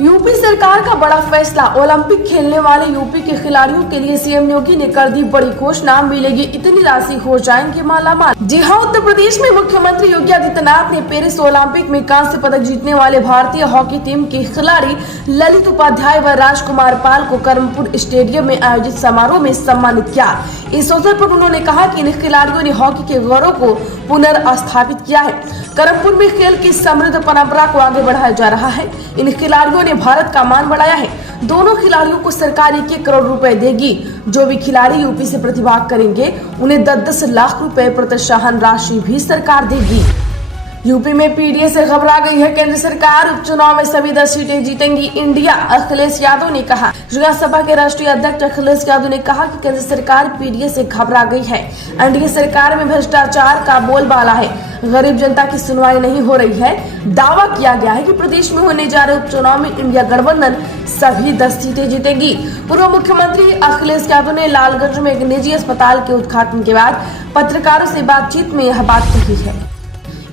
UP सरकार का बड़ा फैसला, ओलंपिक खेलने वाले यूपी के खिलाड़ियों के लिए सीएम योगी ने कर दी बड़ी घोषणा, मिलेगी इतनी राशि हो जाएंगे मालामाल। जी हां, उत्तर प्रदेश में मुख्यमंत्री योगी आदित्यनाथ ने पेरिस ओलंपिक में कांस्य पदक जीतने वाले भारतीय हॉकी टीम के खिलाड़ी ललित उपाध्याय व राजकुमार पाल को कर्मपुर स्टेडियम में आयोजित समारोह में सम्मानित किया। इस अवसर पर उन्होंने कहा कि इन खिलाड़ियों ने हॉकी के गौरव को पुनर्स्थापित किया है। कर्मपुर में खेल की समृद्ध परंपरा को आगे बढ़ाया जा रहा है। इन खिलाड़ियों ने भारत का मान बढ़ाया है। दोनों खिलाड़ियों को सरकार 1 करोड़ रुपए देगी। जो भी खिलाड़ी यूपी से प्रतिभा करेंगे उन्हें 10-10 लाख रुपए प्रोत्साहन राशि भी सरकार देगी। यूपी में पीडीए से घबरा गई है केंद्र सरकार, उपचुनाव में सभी 10 सीटें जीतेंगी इंडिया, अखिलेश यादव ने कहा। सपा के राष्ट्रीय अध्यक्ष अखिलेश यादव ने कहा कि केंद्र सरकार पीडीए से घबरा गई है। एनडीए सरकार में भ्रष्टाचार का बोलबाला है, गरीब जनता की सुनवाई नहीं हो रही है। दावा किया गया है कि प्रदेश में होने जा रहे उपचुनाव में इंडिया गठबंधन सभी 10 सीटें जीतेगी। पूर्व मुख्यमंत्री अखिलेश यादव ने लालगंज में एक निजी अस्पताल के उद्घाटन के बाद पत्रकारों से बातचीत में यह बात कही है।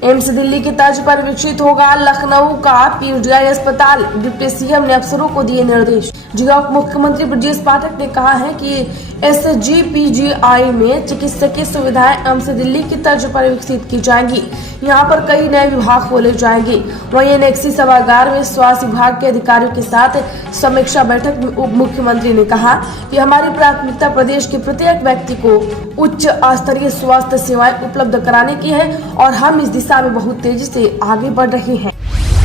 एम्स दिल्ली की तर्ज पर विकसित होगा लखनऊ का पीजीआई अस्पताल, डिप्टी सीएम ने अफसरों को दिए निर्देश। उप मुख्यमंत्री ब्रजेश पाठक ने कहा है कि एसजीपीजीआई में चिकित्सकीय सुविधाएं एम्स दिल्ली की तर्ज पर विकसित की जाएंगी। यहां पर कई नए विभाग खोले जाएंगे। वहीं एनेक्सी सभागार में स्वास्थ्य विभाग के अधिकारियों के साथ समीक्षा बैठक में उप मुख्यमंत्री ने कहा कि हमारी प्राथमिकता प्रदेश के प्रत्येक व्यक्ति को उच्च स्तरीय स्वास्थ्य सेवाएं उपलब्ध कराने की है और हम इस दिशा में बहुत तेजी से आगे बढ़ रहे हैं।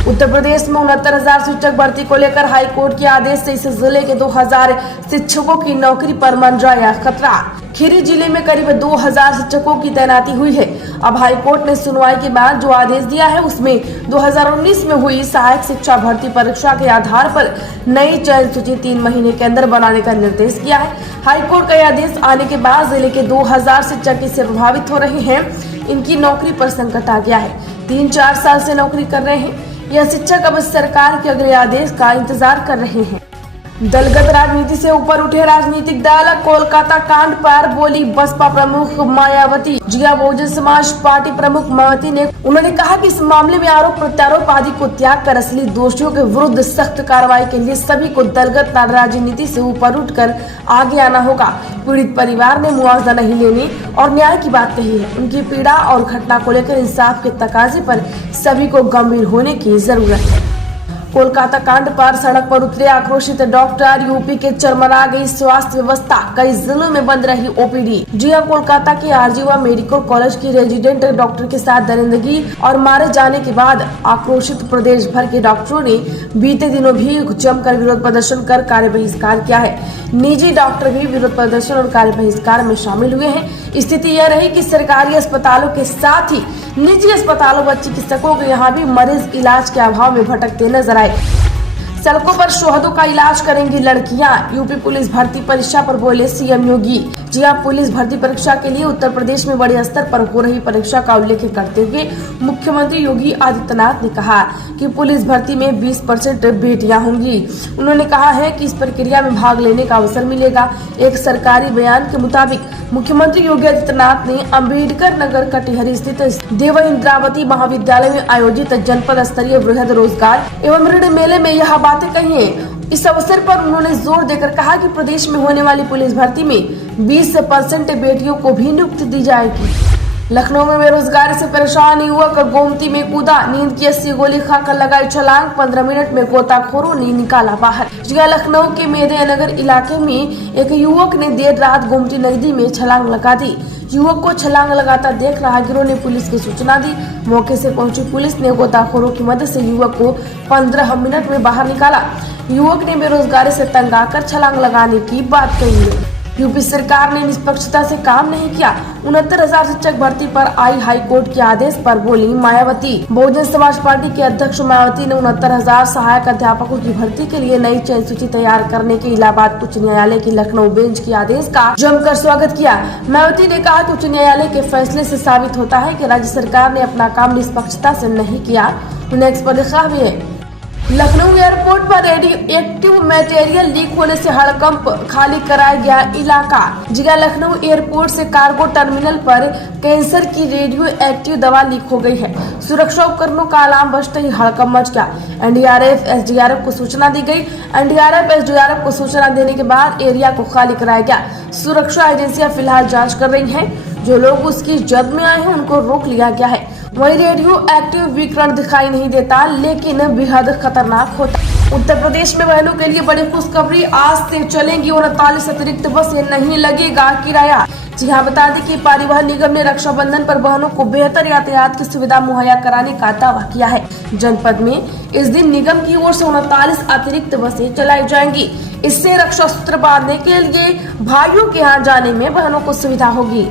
उत्तर प्रदेश में 69,000 शिक्षक भर्ती को लेकर हाई कोर्ट के आदेश से इस जिले के 2,000 शिक्षकों की नौकरी पर मंडराया खतरा। खीरी जिले में करीब 2,000 शिक्षकों की तैनाती हुई है। अब हाई कोर्ट ने सुनवाई के बाद जो आदेश दिया है उसमें 2019 में हुई सहायक शिक्षा भर्ती परीक्षा के आधार पर नई चयन सूची 3 महीने के अंदर बनाने का निर्देश किया है। हाई कोर्ट का आदेश आने के बाद जिले के 2,000 शिक्षक इससे प्रभावित हो रहे हैं। इनकी नौकरी पर संकट आ गया है। 3-4 साल से नौकरी कर रहे हैं। यह शिक्षक अब सरकार के अगले आदेश का इंतजार कर रहे हैं। दलगत राजनीति से ऊपर उठे राजनीतिक दल, कोलकाता कांड पर बोली बसपा प्रमुख मायावती। बहुजन समाज पार्टी प्रमुख मायावती ने उन्होंने कहा कि इस मामले में आरोप प्रत्यारोप आदि को त्याग कर असली दोषियों के विरुद्ध सख्त कार्रवाई के लिए सभी को दलगत राजनीति से ऊपर उठकर आगे आना होगा। पीड़ित परिवार ने मुआवजा नहीं लेने और न्याय की बात कही है। उनकी पीड़ा और घटना को लेकर इंसाफ के तकाजे पर सभी को गंभीर होने की जरूरत है। कोलकाता कांड पर सड़क पर उतरे आक्रोशित डॉक्टर, यूपी के चरमरा गई स्वास्थ्य व्यवस्था, कई जिलों में बंद रही ओपीडी। कोलकाता के आरजीवा मेडिकल कॉलेज की रेजिडेंट डॉक्टर के साथ दरिंदगी और मारे जाने के बाद आक्रोशित प्रदेश भर के डॉक्टरों ने बीते दिनों भी जमकर विरोध प्रदर्शन कर कार्य बहिष्कार किया है। निजी डॉक्टर भी विरोध प्रदर्शन और कार्य बहिष्कार में शामिल हुए हैं। स्थिति यह रही कि सरकारी अस्पतालों के साथ ही निजी अस्पतालों व चिकित्सकों के यहाँ भी मरीज इलाज के अभाव में भटकते नजर आए। सड़कों पर शोहदों का इलाज करेंगी लड़कियां, यूपी पुलिस भर्ती परीक्षा पर बोले सीएम योगी। पुलिस भर्ती परीक्षा के लिए उत्तर प्रदेश में बड़े स्तर पर हो रही परीक्षा का उल्लेख करते हुए मुख्यमंत्री योगी आदित्यनाथ ने कहा कि पुलिस भर्ती में 20% बेटियां होंगी। उन्होंने कहा है कि इस प्रक्रिया में भाग लेने का अवसर मिलेगा। एक सरकारी बयान के मुताबिक मुख्यमंत्री योगी आदित्यनाथ ने अम्बेडकर नगर कटिहारी स्थित देव इंद्रावती महाविद्यालय में आयोजित जनपद स्तरीय वृहद रोजगार एवं ऋण मेले में यह बातें कही है। इस अवसर पर उन्होंने जोर देकर कहा कि प्रदेश में होने वाली पुलिस भर्ती में 20% बेटियों को भी नियुक्ति दी जाएगी। लखनऊ में बेरोजगारी से परेशान युवक गोमती में कूदा, नींद की 80 गोली खाकर लगाई छलांग, 15 मिनट में गोताखोरों ने निकाला बाहर। लखनऊ के मेदयनगर इलाके में एक युवक ने देर रात गोमती नदी में छलांग लगा दी। युवक को छलांग लगाता देख राहगीरों ने पुलिस की सूचना दी। मौके से पहुंची पुलिस ने गोताखोरों की मदद से युवक को 15 मिनट में बाहर निकाला। युवक ने बेरोजगारी से तंग आकर छलांग लगाने की बात कही है। यूपी सरकार ने निष्पक्षता से काम नहीं किया। 69,000 शिक्षक भर्ती पर आई हाई कोर्ट के आदेश पर बोली मायावती। बहुजन समाज पार्टी के अध्यक्ष मायावती ने 69,000 सहायक अध्यापकों की भर्ती के लिए नई चयन सूची तैयार करने के इलाहाबाद उच्च न्यायालय की लखनऊ बेंच के आदेश का जमकर स्वागत किया। मायावती ने कहा कि उच्च न्यायालय के फैसले से साबित होता है कि राज्य सरकार ने अपना काम निष्पक्षता से नहीं किया, उन्हें एक्स पर लिखा भी है। लखनऊ एयरपोर्ट पर रेडियो एक्टिव मटेरियल लीक होने से हड़कंप, खाली कराया गया इलाका। जिला लखनऊ एयरपोर्ट से कार्गो टर्मिनल पर कैंसर की रेडियो एक्टिव दवा लीक हो गई है। सुरक्षा उपकरणों का अलार्म बजते ही हड़कंप मच गया। एनडीआरएफ एसडीआरएफ को सूचना दी गई। एनडीआरएफ एसडीआरएफ को सूचना देने के बाद एरिया को खाली कराया गया। सुरक्षा एजेंसियां फिलहाल जाँच कर रही है। जो लोग उसकी जद में आए हैं उनको रोक लिया गया है। वही रेडियो एक्टिव विकिरण दिखाई नहीं देता, लेकिन बेहद खतरनाक होता। उत्तर प्रदेश में बहनों के लिए बड़ी खुशखबरी, आज से चलेंगी 39 अतिरिक्त बसें, नहीं लगेगा किराया। जी हाँ, बता दें कि परिवहन निगम ने रक्षाबंधन पर बहनों को बेहतर यातायात की सुविधा मुहैया कराने का दावा किया है। जनपद में इस दिन निगम की ओर से 39 अतिरिक्त बसें चलाई जाएंगी। इससे रक्षा सूत्र बांधने के लिए भाइयों के यहाँ जाने में बहनों को सुविधा होगी।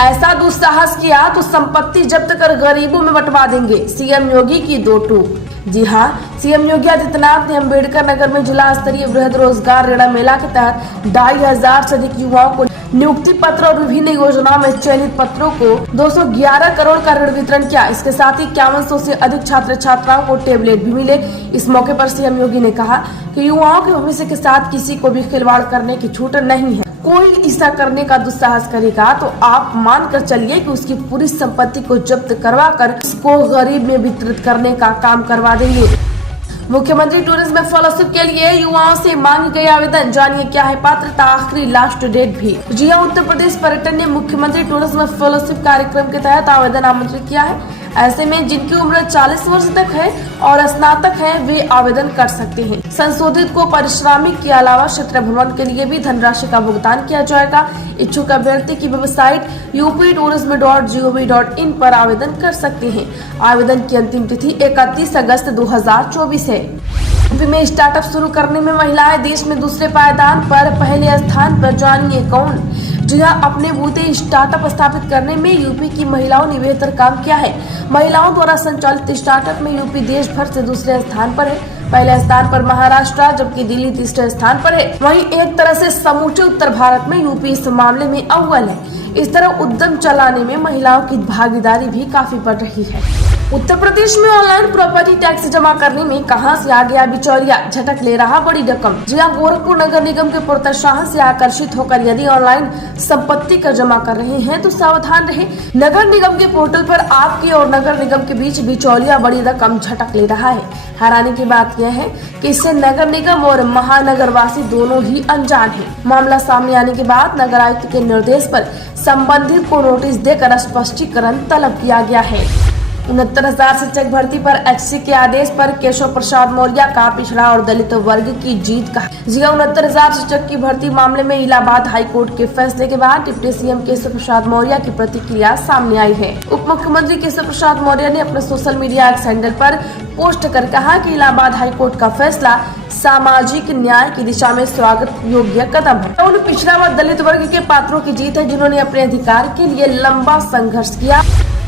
ऐसा दुस्साहस किया तो संपत्ति जब्त कर गरीबों में बंटवा देंगे, सीएम योगी की 2 टूक। जी हाँ, सीएम योगी आदित्यनाथ ने अम्बेडकर नगर में जिला स्तरीय वृहद रोजगार रेड़ा मेला के तहत 2,500 से अधिक युवाओं को नियुक्ति पत्र और विभिन्न योजनाओं में चयनित पत्रों को 211 करोड़ का ऋण वितरण किया। इसके साथ ही 5100 से अधिक छात्र छात्राओं को टेबलेट भी मिले। इस मौके पर सीएम योगी ने कहा कि युवाओं के भविष्य के साथ किसी को भी खिलवाड़ करने की छूट नहीं है। कोई ऐसा करने का दुस्साहस करेगा तो आप मान कर चलिए कि उसकी पूरी संपत्ति को जब्त करवा कर उसको गरीब में वितरित करने का काम करवा देंगे। मुख्यमंत्री टूरिज्म फेलोशिप के लिए युवाओं से मांगी गई आवेदन, जानिए क्या है पात्रता, आखिरी लास्ट डेट भी। जी हां, उत्तर प्रदेश पर्यटन ने मुख्यमंत्री टूरिज्म फेलोशिप कार्यक्रम के तहत आवेदन आमंत्रित किया है। ऐसे में जिनकी उम्र 40 वर्ष तक है और स्नातक है, वे आवेदन कर सकते हैं। संशोधित को पारिश्रमिक के अलावा क्षेत्र भ्रमण के लिए भी धनराशि का भुगतान किया जाएगा। इच्छुक अभ्यर्थी की वेबसाइट uptourism.gov.in पर आवेदन कर सकते हैं। आवेदन की अंतिम तिथि 31 अगस्त 2024 है। यूपी में स्टार्टअप शुरू करने में महिलाएं देश में दूसरे पायदान पर, पहले स्थान पर, जानिए कौन। जी हाँ, अपने बूते स्टार्टअप स्थापित करने में यूपी की महिलाओं ने बेहतर काम किया है। महिलाओं द्वारा संचालित स्टार्टअप में यूपी देश भर से दूसरे स्थान पर है। पहले स्थान पर महाराष्ट्र, जबकि दिल्ली तीसरे स्थान पर है। वहीं एक तरह से समूचे उत्तर भारत में यूपी इस मामले में अव्वल है। इस तरह उद्यम चलाने में महिलाओं की भागीदारी भी काफी बढ़ रही है। उत्तर प्रदेश में ऑनलाइन प्रॉपर्टी टैक्स जमा करने में कहां से आ गया बिचौलिया, झटक ले रहा बड़ी रकम। जी हां, गोरखपुर नगर निगम के प्रोत्साहन से आकर्षित होकर यदि ऑनलाइन संपत्ति कर जमा कर रहे हैं तो सावधान रहे। नगर निगम के पोर्टल पर आपके और नगर निगम के बीच बिचौलिया बड़ी रकम झटक ले रहा है। हैरानी की बात यह है कि इससे नगर निगम और महानगरवासी दोनों ही अनजान हैं। मामला सामने आने के बाद नगर आयुक्त के निर्देश पर संबंधित को नोटिस देकर स्पष्टीकरण तलब किया गया है। 69,000 शिक्षक भर्ती पर एचसी के आदेश पर केशव प्रसाद मौर्य का पिछड़ा और दलित वर्ग की जीत का। जी 69,000 शिक्षक की भर्ती मामले में इलाहाबाद हाईकोर्ट के फैसले के बाद डिप्टी सीएम केशव प्रसाद मौर्य की प्रतिक्रिया सामने आई है। उप मुख्यमंत्री केशव प्रसाद मौर्य ने अपने सोशल मीडिया एक्स हैंडल पर पोस्ट कर कहा कि इलाहाबाद हाईकोर्ट का फैसला सामाजिक न्याय की दिशा में स्वागत योग्य कदम है। उन पिछड़ा व दलित वर्ग के पात्रों की जीत है जिन्होंने अपने अधिकार के लिए लंबा संघर्ष किया।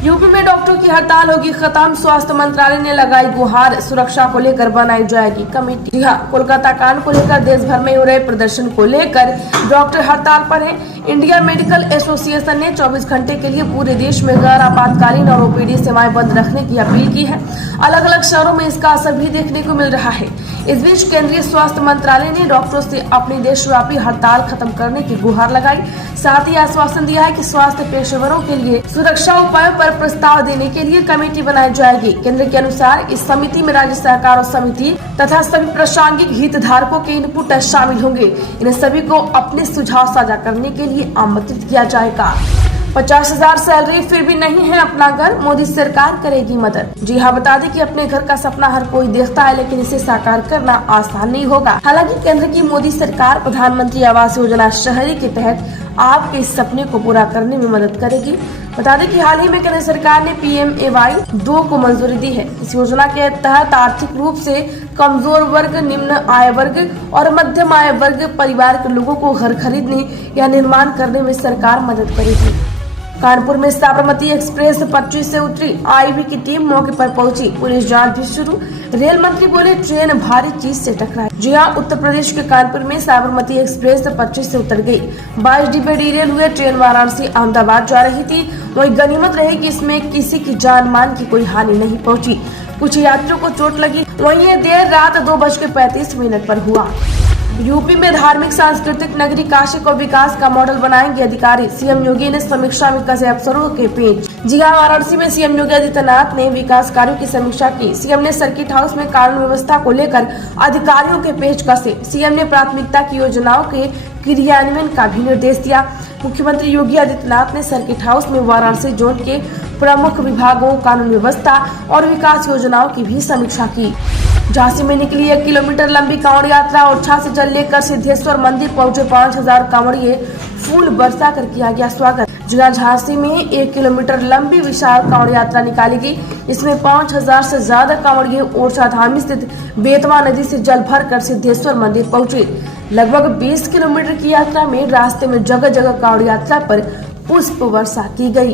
यूपी में डॉक्टरों की हड़ताल होगी खत्म, स्वास्थ्य मंत्रालय ने लगाई गुहार, सुरक्षा को लेकर बनाई जाएगी कमेटी। जी हाँ, कोलकाता कांड को लेकर देश भर में हो रहे प्रदर्शन को लेकर डॉक्टर हड़ताल पर है। इंडिया मेडिकल एसोसिएशन ने 24 घंटे के लिए पूरे देश में गैर आपातकालीन और ओपीडी सेवाएं बंद रखने की अपील की है। अलग अलग शहरों में इसका असर भी देखने को मिल रहा है। इस बीच केंद्रीय स्वास्थ्य मंत्रालय ने डॉक्टरों से अपनी देशव्यापी हड़ताल खत्म करने की गुहार लगाई। साथ ही आश्वासन दिया है कि स्वास्थ्य पेशेवरों के लिए सुरक्षा उपायों पर प्रस्ताव देने के लिए कमेटी बनाई जाएगी। केंद्र के अनुसार इस समिति में राज्य सरकार और समिति तथा सभी प्रासंगिक हितधारकों के इनपुट शामिल होंगे। इन सभी को अपने सुझाव साझा करने के लिए आमंत्रित किया जाएगा। 50,000 सैलरी फिर भी नहीं है अपना घर, मोदी सरकार करेगी मदद। जी हाँ, बता दें कि अपने घर का सपना हर कोई देखता है, लेकिन इसे साकार करना आसान नहीं होगा। हालांकि केंद्र की मोदी सरकार प्रधानमंत्री आवास योजना शहरी के तहत आपके इस सपने को पूरा करने में मदद करेगी। बता दें कि हाल ही में केंद्र सरकार ने PMAY 2 को मंजूरी दी है। इस योजना के तहत आर्थिक रूप से कमजोर वर्ग, निम्न आय वर्ग और मध्यम आय वर्ग परिवार के लोगों को घर खरीदने या निर्माण करने में सरकार मदद करेगी। कानपुर में साबरमती एक्सप्रेस पटरी से उतरी, आईबी की टीम मौके पर पहुंची, पुलिस जांच भी शुरू। रेल मंत्री बोले ट्रेन भारी चीज से टकराई। जी हां, उत्तर प्रदेश के कानपुर में साबरमती एक्सप्रेस पटरी से उतर गई। 22 डिब्बे डीरेल हुए। ट्रेन वाराणसी अहमदाबाद जा रही थी। वही गनीमत रही कि इसमें किसी की जान मान की कोई हानि नहीं पहुंची। कुछ यात्रियों को चोट लगी। वहीं ये देर रात 2:35 पर हुआ। यूपी में धार्मिक सांस्कृतिक नगरी काशी को विकास का मॉडल बनाएंगे अधिकारी, सीएम योगी ने समीक्षा में कसे अफसरों के पेच। जी हां, वाराणसी में सीएम योगी आदित्यनाथ ने विकास कार्यों की समीक्षा की। सीएम ने सर्किट हाउस में कानून व्यवस्था को लेकर अधिकारियों के पेच कसे। सीएम ने प्राथमिकता की योजनाओं के क्रियान्वयन का भी निर्देश दिया। मुख्यमंत्री योगी आदित्यनाथ ने सर्किट हाउस में वाराणसी जोन के प्रमुख विभागों, कानून व्यवस्था और विकास योजनाओं की भी समीक्षा की। झांसी में निकली 1 किलोमीटर लंबी कांवड़ यात्रा ओरछा से जल लेकर सिद्धेश्वर मंदिर पहुंचे 5000 कांवड़िए, फूल बरसा कर किया गया स्वागत। जिला झांसी में 1 किलोमीटर लंबी विशाल कांवड़ यात्रा निकाली गई। इसमें 5000 से ज्यादा कांवड़िए ओरछा धाम स्थित बेतवा नदी से जल भर कर सिद्धेश्वर मंदिर पहुंचे। लगभग 20 किलोमीटर की यात्रा में रास्ते में जगह जगह कांवड़ यात्रा पर पुष्प वर्षा की गई।